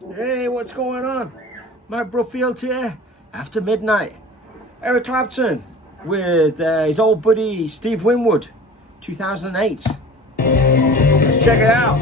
Hey, what's going on? Mike Bruffield here, after midnight. Eric Clapton with his old buddy Steve Winwood, 2008. Let's check it out.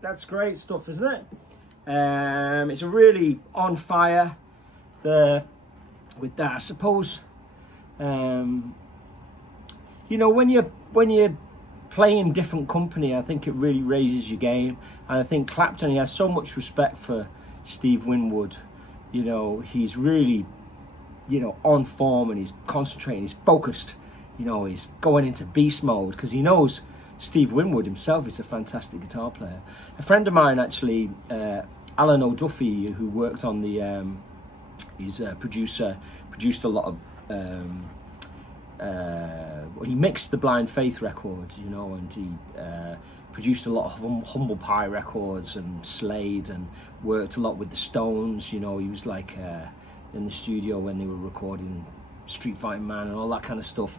That's great stuff, isn't it? It's a really on fire with that. I suppose you know, when you're playing different company, I think it really raises your game. And I think Clapton, he has so much respect for Steve Winwood. You know, he's really, you know, on form, and he's concentrating, he's focused. You know, he's going into beast mode because he knows Steve Winwood himself is a fantastic guitar player. A friend of mine, actually, Alan O'Duffy, who worked on the, he's a producer, produced a lot of, he mixed the Blind Faith record, you know, and he produced a lot of Humble Pie records and Slade, and worked a lot with the Stones. You know, he was like in the studio when they were recording Street Fighting Man and all that kind of stuff.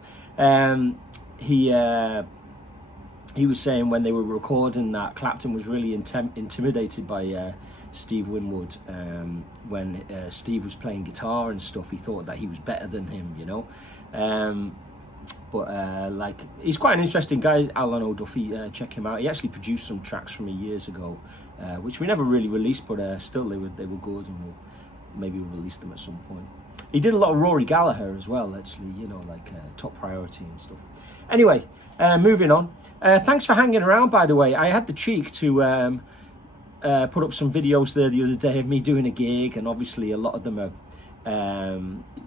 He was saying when they were recording that, Clapton was really intimidated by Steve Winwood. When Steve was playing guitar and stuff, he thought that he was better than him, you know. Like, he's quite an interesting guy, Alan O'Duffy. Check him out. He actually produced some tracks for me years ago, which we never really released, but still they were good, and maybe we'll release them at some point. He did a lot of Rory Gallagher as well, actually, you know, like Top Priority and stuff. Anyway, moving on. Thanks for hanging around, by the way. I had the cheek to put up some videos there the other day of me doing a gig, and obviously a lot of them are,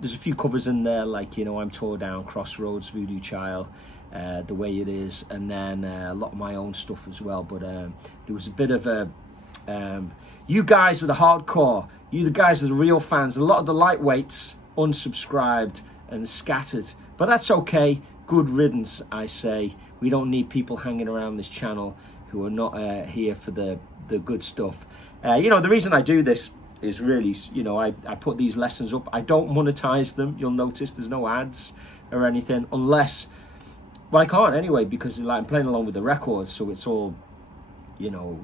there's a few covers in there, like, you know, I'm Tore Down, Crossroads, Voodoo Child, The Way It Is, and then a lot of my own stuff as well. But there was a bit of a, you guys are the hardcore, you the guys are the real fans. A lot of the lightweights unsubscribed and scattered, but that's okay. Good riddance, I say. We don't need people hanging around this channel who are not here for the good stuff. You know, the reason I do this is really, you know, I put these lessons up. I don't monetize them. You'll notice there's no ads or anything, unless, well, I can't anyway, because like, I'm playing along with the records, so it's all, you know,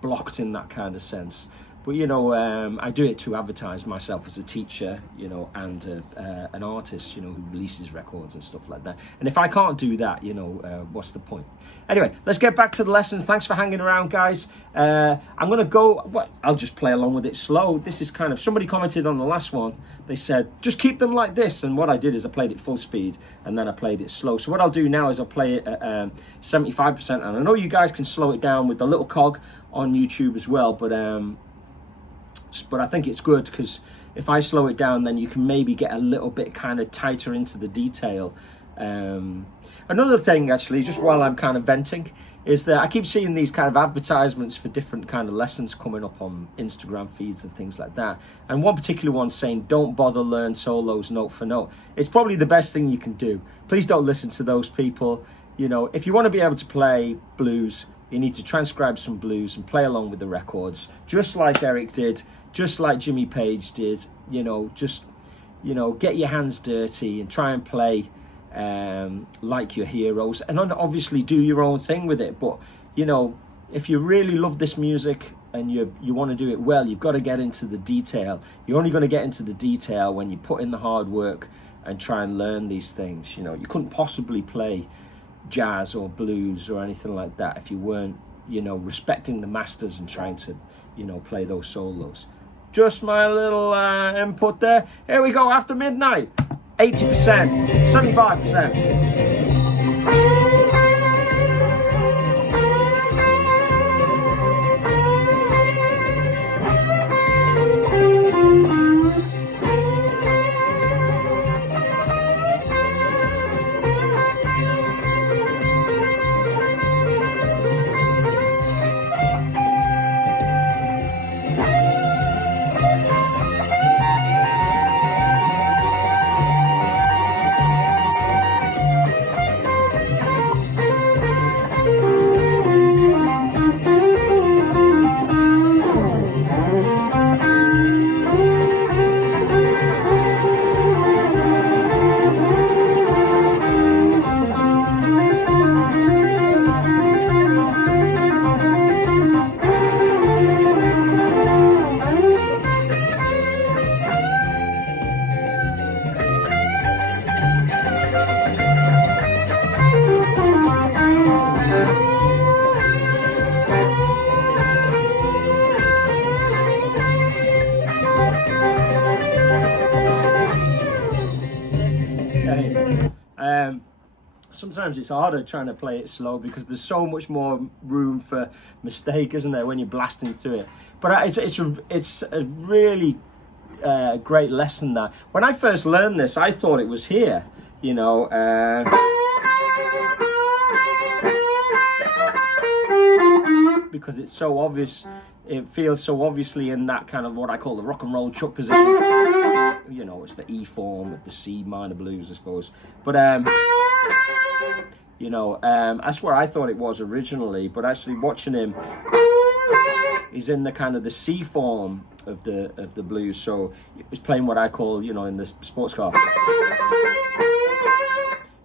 blocked in that kind of sense. But, you know, I do it to advertise myself as a teacher, you know, and an artist, you know, who releases records and stuff like that. And if I can't do that, you know, what's the point? Anyway, let's get back to the lessons. Thanks for hanging around, guys. I'm going to go, well, I'll just play along with it slow. This is kind of, somebody commented on the last one. They said, just keep them like this. And what I did is I played it full speed, and then I played it slow. So what I'll do now is I'll play it at 75%. And I know you guys can slow it down with the little cog on YouTube as well, but I think it's good, because if I slow it down, then you can maybe get a little bit kind of tighter into the detail. Another thing, actually, just while I'm kind of venting, is that I keep seeing these kind of advertisements for different kind of lessons coming up on Instagram feeds and things like that. And one particular one saying, don't bother learn solos note for note. It's probably the best thing you can do. Please don't listen to those people. You know, if you want to be able to play blues, you need to transcribe some blues and play along with the records, just like Eric did, just like Jimmy Page did. You know, just, you know, get your hands dirty and try and play like your heroes, and obviously do your own thing with it. But, you know, if you really love this music and you want to do it well, you've got to get into the detail. You're only going to get into the detail when you put in the hard work and try and learn these things. You know, you couldn't possibly play jazz or blues or anything like that if you weren't, you know, respecting the masters and trying to, you know, play those solos. just my little input there. Here we go, After Midnight. 80%, 75%. Sometimes it's harder trying to play it slow because there's so much more room for mistake, isn't there, when you're blasting through it. But it's a really great lesson. That when I first learned this, I thought it was here, you know. Because it's so obvious, it feels so obviously in that kind of what I call the rock and roll chuck position. You know, it's the E form of the C minor blues, I suppose. But you know, that's where I thought it was originally. But actually, watching him, he's in the kind of the C form of the blues. So he was playing what I call, you know, in the sports car.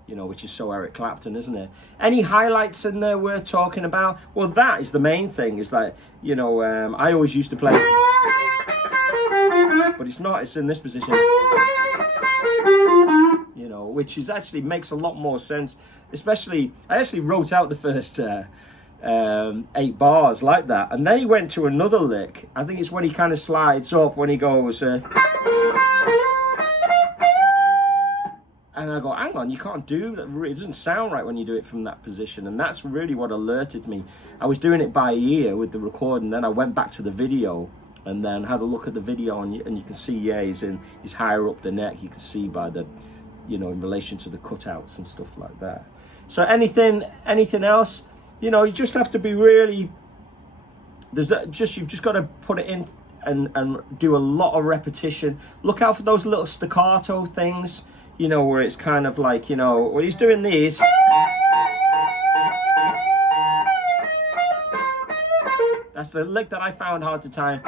You know, which is so Eric Clapton, isn't it? Any highlights in there worth talking about? Well, that is the main thing, is that, you know, I always used to play, but it's not, it's in this position, you know, which is actually makes a lot more sense, especially, I actually wrote out the first 8 bars like that, and then he went to another lick. I think it's when he kind of slides up, when he goes, and I go, hang on, you can't do that. It doesn't sound right when you do it from that position. And that's really what alerted me. I was doing it by ear with the recording. Then I went back to the video and then had a look at the video. And you can see, yeah, he's higher up the neck. You can see by the, you know, in relation to the cutouts and stuff like that. So anything else? You know, you just have to be really, you've just got to put it in and do a lot of repetition. Look out for those little staccato things. You know, where it's kind of like, you know, when he's doing these, that's the lick that I found hard to time.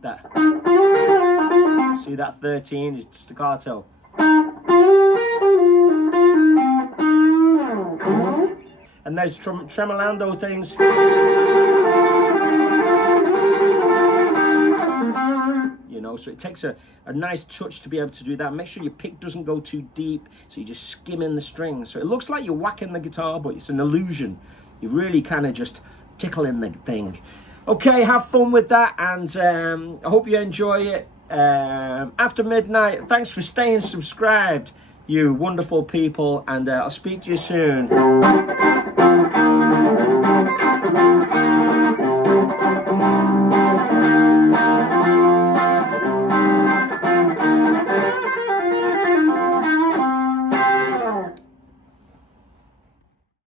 That. See that 13 is staccato. And there's tremolando things. You know, so it takes a nice touch to be able to do that. Make sure your pick doesn't go too deep, so you're just skimming the strings. So it looks like you're whacking the guitar, but it's an illusion. You're really kind of just tickling the thing. Okay, have fun with that, and I hope you enjoy it. After Midnight, thanks for staying subscribed, you wonderful people, and I'll speak to you soon.